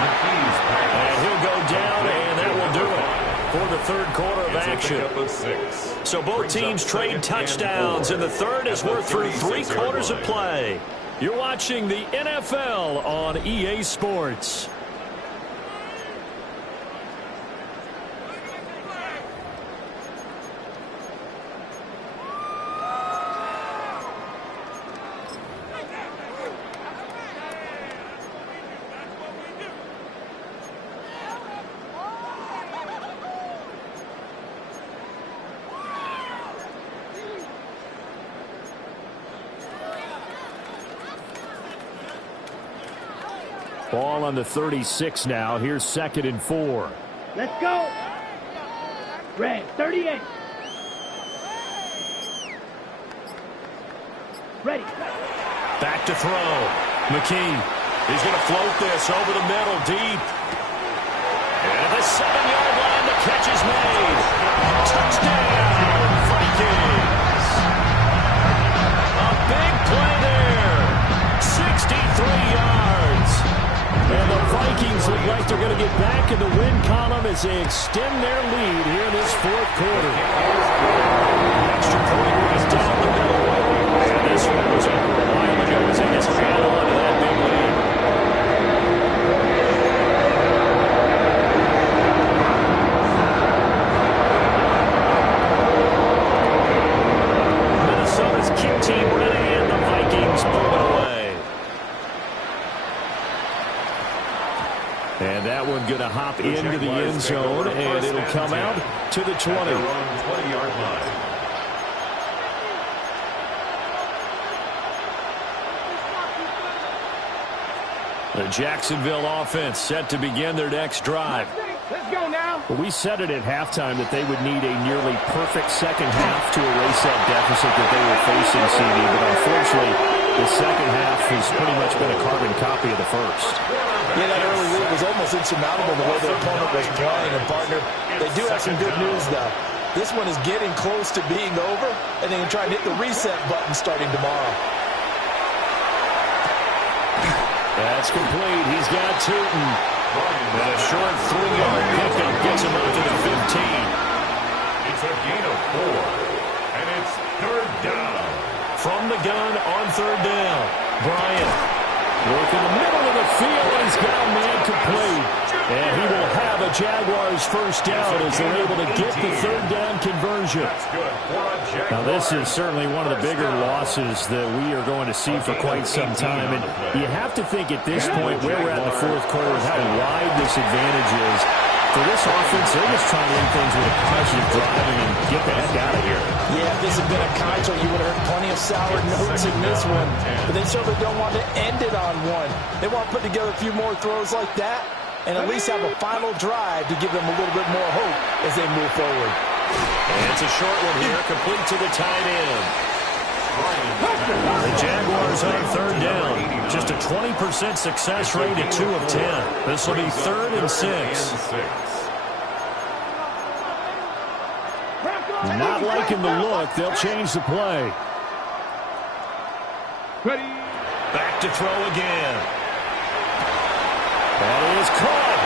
And he'll go down, and that will do it for the 3rd quarter of action. So both teams trade touchdowns, and the 3rd as we're through 3 quarters of play. You're watching the NFL on EA Sports. Ball on the 36 now. Here's 2nd and 4. Let's go. Red, 38. Ready. Back to throw. McKee. He's going to float this over the middle deep. And at the 7-yard line, the catch is made. Touchdown, Vikings. A big play there. 63 yards. And the Vikings look like they're going to get back in the win column as they extend their lead here in this 4th quarter. Extra point was down the middle. And this one was a while ago as they just held on to that big lead. Minnesota's kick team ready, and the Vikings pull it away. And that one going to hop into the end zone, and it'll come out to the 20. 20-yard line. The Jacksonville offense set to begin their next drive. Let's go now. Well, we said it at halftime that they would need a nearly perfect second half to erase that deficit that they were facing, CD, but unfortunately, the second half has pretty much been a carbon copy of the first. Yeah, that early lead was almost insurmountable the way their opponent was playing. And, partner, they do have some good news, though. This one is getting close to being over, and they can try and hit the reset button starting tomorrow. That's complete. He's got Tootin. And a short 3-yard pickup gets him up to the 15. It's a gain of 4, and it's 3rd down. From the gun on 3rd down, Bryant. Work in the middle of the field, and he's got a man complete. And he will have a Jaguars first down as they're able to get the 3rd down conversion. Now, this is certainly one of the bigger losses that we are going to see for quite some time. And you have to think at this point where we're at in the 4th quarter and how wide this advantage is. For this offense, they're just trying to end things with a positive drive and get the heck out of here. Yeah, if this had been a Kaiser, you would have heard plenty of sour notes in this one. But they certainly don't want to end it on one. They want to put together a few more throws like that and at least have a final drive to give them a little bit more hope as they move forward. And it's a short one here, complete to the tight end. The Jaguars on 3rd down. Just a 20% success rate at 2 of 10. This will be 3rd and 6. Not liking the look. They'll change the play. Back to throw again. That is caught.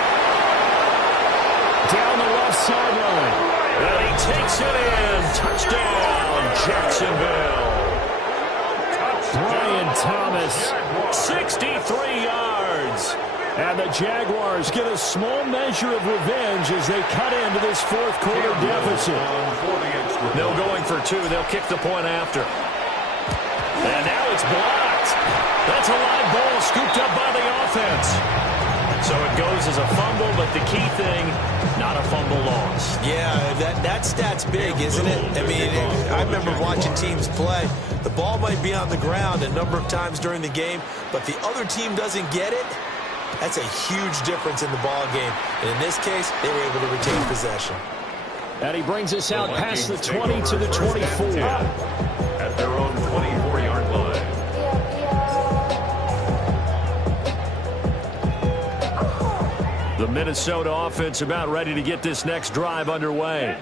Down the left sideline. And he takes it in. Touchdown, Jacksonville. Brian Thomas, 63 yards. And the Jaguars get a small measure of revenge as they cut into this 4th quarter deficit. No going for two. They'll kick the point after. And now it's blocked. That's a live ball scooped up by the offense. So it goes as a fumble, but the key thing, not a fumble loss. Yeah, that stat's big, isn't it? I mean, I remember watching teams play. The ball might be on the ground a number of times during the game, but the other team doesn't get it. That's a huge difference in the ball game. And in this case, they were able to retain possession. And he brings us out past the 20 to the 24. At their own 24-yard line. The Minnesota offense about ready to get this next drive underway.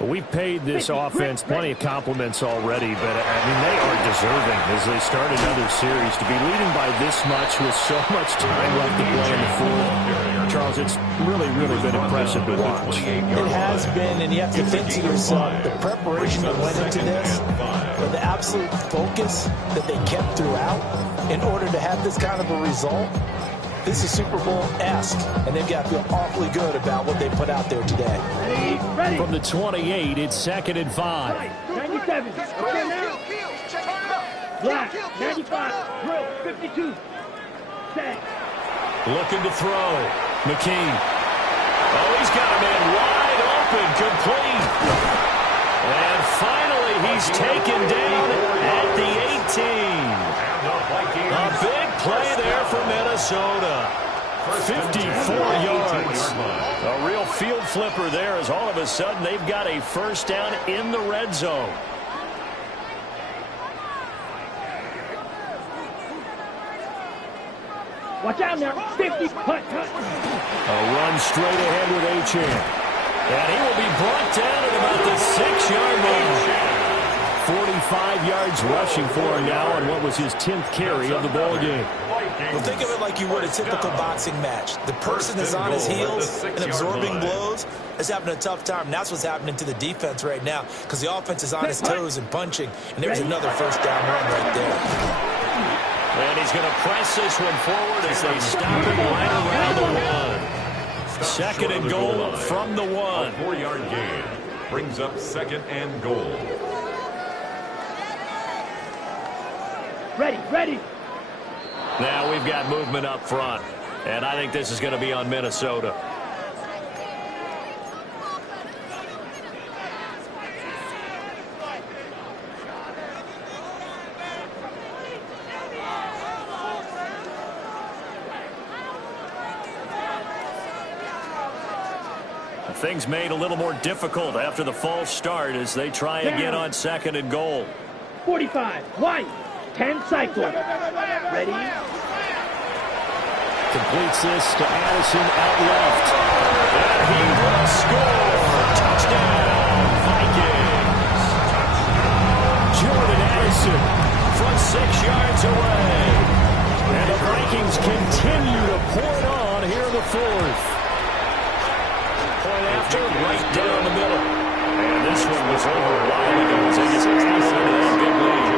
We've paid this offense plenty of compliments already, but, I mean, they are deserving as they start another series to be leading by this much with so much time left to play in the fourth. Charles, it's really, really been impressive to watch. It has been, and you have to think to yourself, the preparation that went into this, but the absolute focus that they kept throughout in order to have this kind of a result. This is Super Bowl-esque, and they've got to feel awfully good about what they put out there today. Ready. From the 28, it's 2nd and 5. 97. Okay, now. Black. 95. Drill. 52. Set. Looking to throw. McKee. Oh, he's got a man wide open, complete. And finally, he's taken down at the 18. A big play there for Minnesota. 54 yards. A real field flipper there as all of a sudden they've got a first down in the red zone. Watch out now. 50. Cut. A run straight ahead with Achane. And he will be brought down at about the 6-yard line. 45 yards rushing for him now on what was his 10th carry of the ball game. Well, think of it like you would a typical boxing match. The person is on his heels and absorbing blows is having a tough time. And that's what's happening to the defense right now because the offense is on his toes and punching. And there's another first down run right there. And he's going to press this one forward as they stop him right around the one. 2nd and goal from the 1. A 4-yard gain brings up 2nd and goal. Ready. Now we've got movement up front, and I think this is going to be on Minnesota. Things made a little more difficult after the false start as they try again on 2nd and goal. 45. White. 10 cycle. Ready. Completes this to Addison out left. And he will score. Touchdown, Vikings. Jordan Addison from 6 yards away. And the Vikings continue to pour it on here in the 4th. Point after, right down the middle. And this one was over a while ago. So it's 69 to that big lead.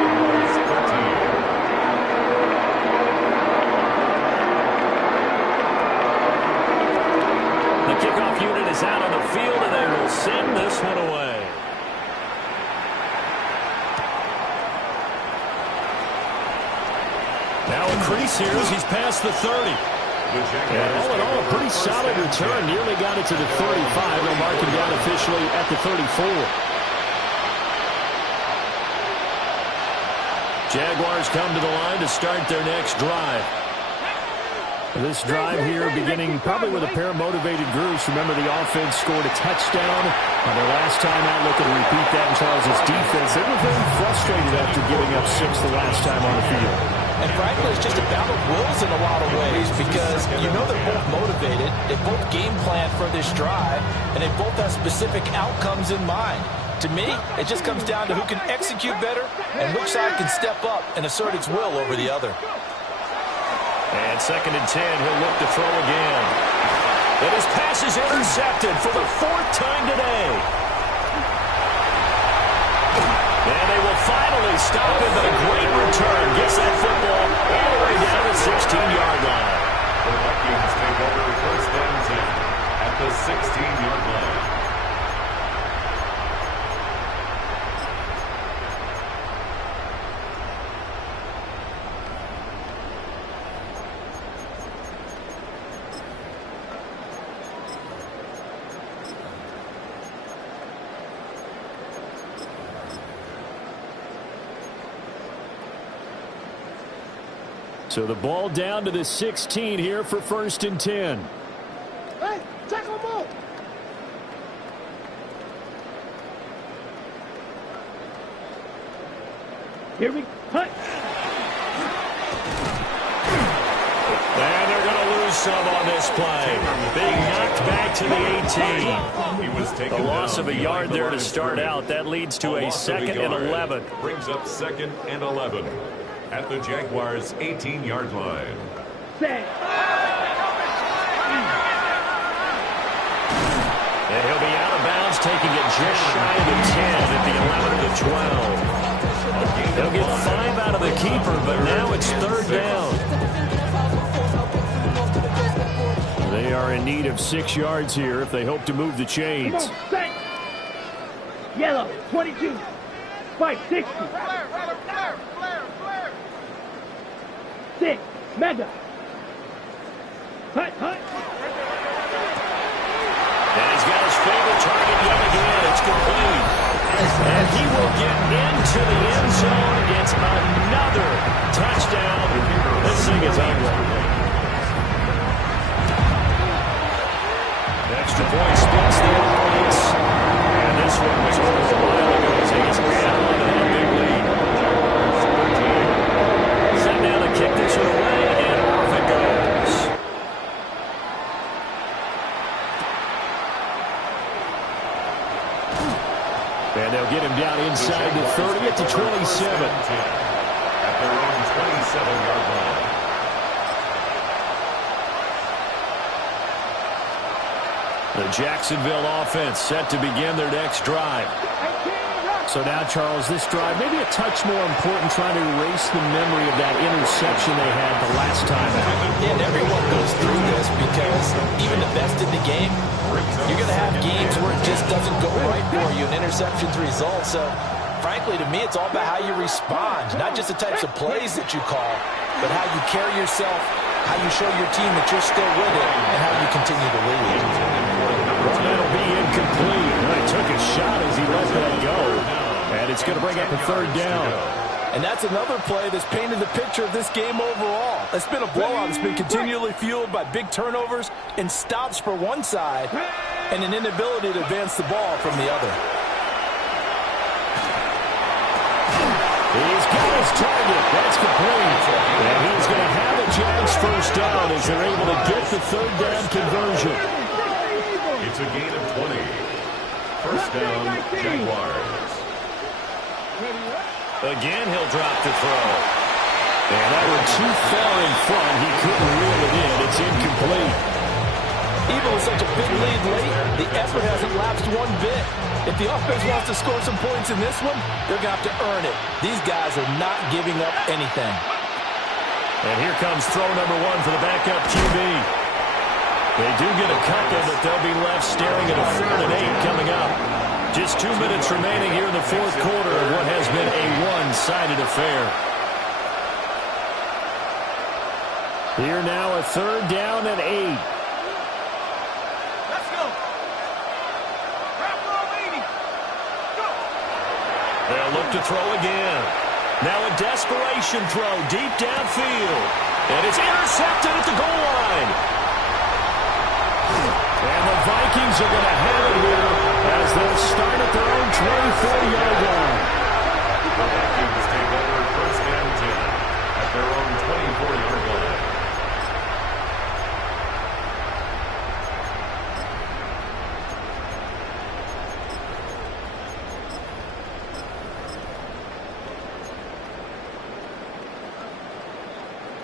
Kickoff unit is out on the field, and they will send this one away. Now a crease here as he's past the 30. And all in all, a pretty solid return. Nearly got it to the 35. They'll mark him down officially at the 34. Jaguars come to the line to start their next drive. This drive here beginning probably with a pair of motivated groups. Remember, the offense scored a touchdown on their last time out. Looking to repeat that in Charles' defense. They were very frustrated after giving up 6 the last time on the field. And frankly, it's just a battle of wills in a lot of ways because you know they're both motivated. They both game plan for this drive, and they both have specific outcomes in mind. To me, it just comes down to who can execute better and which side can step up and assert its will over the other. And 2nd and 10, he'll look to throw again. And his pass is intercepted for the 4th time today. And they will finally stop him, but a great return. Gets that football all the way down the 16-yard line. The Vikings take over 1st and 10 at the 16-yard line. So the ball down to the 16 here for 1st and 10. Hey, tackle ball. Here we cut. And they're going to lose some on this play. Being knocked back to the 18. He was taken A loss down of a yard there to start out. That leads to a 2nd and 11. Brings up 2nd and 11 at the Jaguars' 18-yard line. Set. And he'll be out of bounds, taking it just shy of the 10 at the 11 of the 12. They'll get 5 out of the keeper, but now it's 3rd down. They are in need of 6 yards here if they hope to move the chains. Come on, set. Yellow, 22. Spike, 60. Six, mega. Hut, hut. And he's got his favorite target yet again. It's complete. And he will get into the end zone. It's another touchdown. This thing is ugly. Extra point splits the points. And this one was over a while ago as he gets added on to that big lead. Set down to kick this one away, and off it goes. And they'll get him down inside the 30 at the 27. At their own 27-yard line. The Jacksonville offense set to begin their next drive. So now, Charles, this drive maybe a touch more important, trying to erase the memory of that interception they had the last time out. And everyone goes through this because even the best in the game, you're going to have games where it just doesn't go right for you, and interceptions result. So, frankly, to me, it's all about how you respond, not just the types of plays that you call, but how you carry yourself, how you show your team that you're still with it, and how you continue to lead. Well, that'll be incomplete. He took a shot as he let that go. And it's going to bring up a 3rd down. And that's another play that's painted the picture of this game overall. It's been a blowout. It's been continually fueled by big turnovers and stops for one side and an inability to advance the ball from the other. He's got his target. That's complete. And he's going to have a Jags 1st down as they're able to get the 3rd down conversion. It's a gain of 20. 1st down, Jaguars. Again, he'll drop the throw. And that one too far in front. He couldn't reel it in. It's incomplete. Even with such a big lead late, the effort hasn't lapsed one bit. If the offense wants to score some points in this one, they're going to have to earn it. These guys are not giving up anything. And here comes throw number 1 for the backup QB. They do get a couple, but they'll be left staring at a 3rd and 8 coming up. Just 2 minutes remaining here in the 4th quarter of what has been a one-sided affair. Here now a 3rd down and 8. Let's go. Wrap roll 80. Go. They'll look to throw again. Now a desperation throw deep downfield. And it's intercepted at the goal line. And the Vikings are going to have it here as they'll start at their own 24-yard line. The Vikings take over 1st and 10 at their own 24-yard line.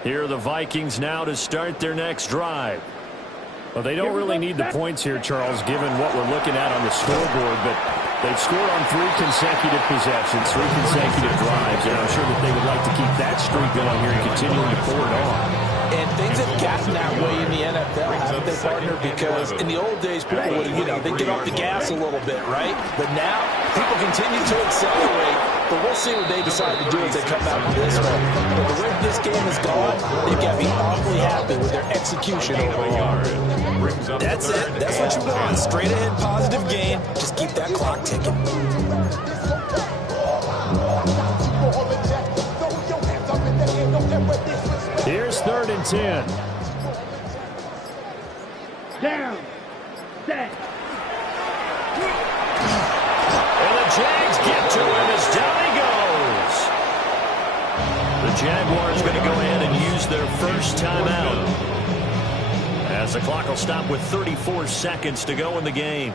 Here are the Vikings now to start their next drive. Well, they don't really need the points here, Charles, given what we're looking at on the scoreboard, but they've scored on 3 consecutive possessions, 3 consecutive drives, and I'm sure that they would like to keep that streak going here and continuing to pour it on. And things have gotten that way in the NFL, haven't they, partner? Because in the old days, people would, they get off the gas a little bit, right? But now, people continue to accelerate, but we'll see what they decide to do as they come out with this one. But the way this game has gone, they've got to be awfully happy with their execution overall. That's it. That's what you want. Straight ahead, positive gain. Just keep that clock ticking. Here 3rd and 10. Down. Set. And the Jags get to him as down he goes. The Jaguars going to go ahead and use their first timeout, as the clock will stop with 34 seconds to go in the game.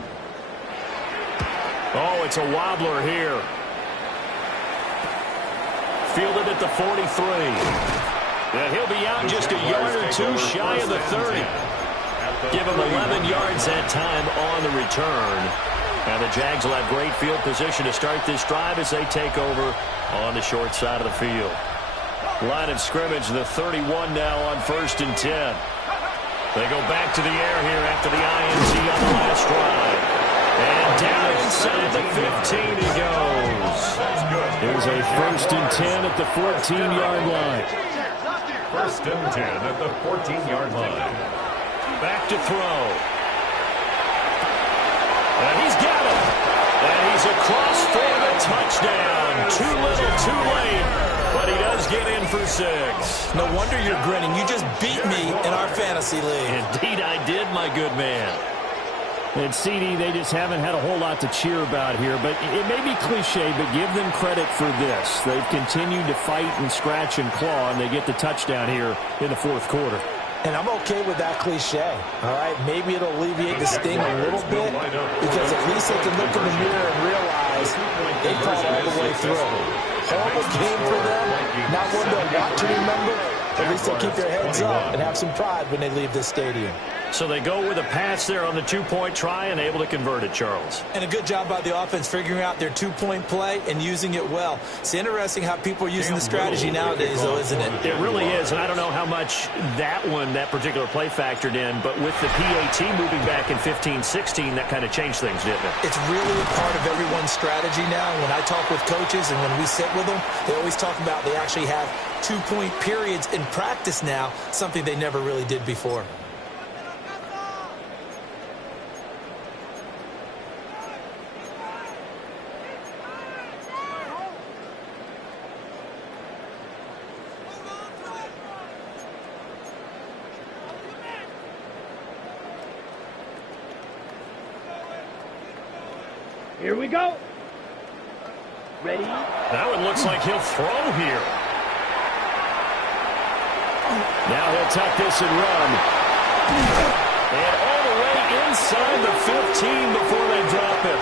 Oh, it's a wobbler here. Fielded at the 43. And he'll be out just a yard or two shy of the 30. Give him 11 yards that time on the return. And the Jags will have great field position to start this drive as they take over on the short side of the field. Line of scrimmage, the 31 now on 1st and 10. They go back to the air here after the INT on the last drive. And down inside the 15 he goes. There's a 1st and 10 at the 14-yard line. 1st and 10 at the 14-yard line. Back to throw. And he's got it. And he's across for the touchdown. Too little, too late. But he does get in for 6. No wonder you're grinning. You just beat me in our fantasy league. Indeed I did, my good man. And CD, they just haven't had a whole lot to cheer about here. But it may be cliche, but give them credit for this. They've continued to fight and scratch and claw, and they get the touchdown here in the 4th quarter. And I'm okay with that cliche, all right? Maybe it'll alleviate the sting a little bit, because at least they can look in the mirror and realize they fought all the way through. Horrible game for them, not one they'll want to remember. At least they'll keep their heads up and have some pride when they leave this stadium. So they go with a pass there on the 2-point try and able to convert it, Charles. And a good job by the offense figuring out their 2-point play and using it well. It's interesting how people are using the strategy nowadays, though, isn't it? It really is, and I don't know how much that particular play factored in, but with the PAT moving back in 15-16, that kind of changed things, didn't it? It's really a part of everyone's strategy now. When I talk with coaches and when we sit with them, they always talk about they actually have 2-point periods in practice now, something they never really did before. Here we go. Ready? Now it looks like he'll throw here. Now he'll tuck this and run. And all the way inside the 15 before they drop him.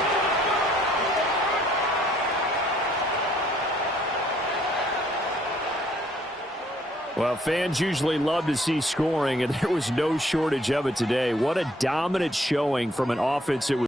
Well, fans usually love to see scoring, and there was no shortage of it today. What a dominant showing from an offense that was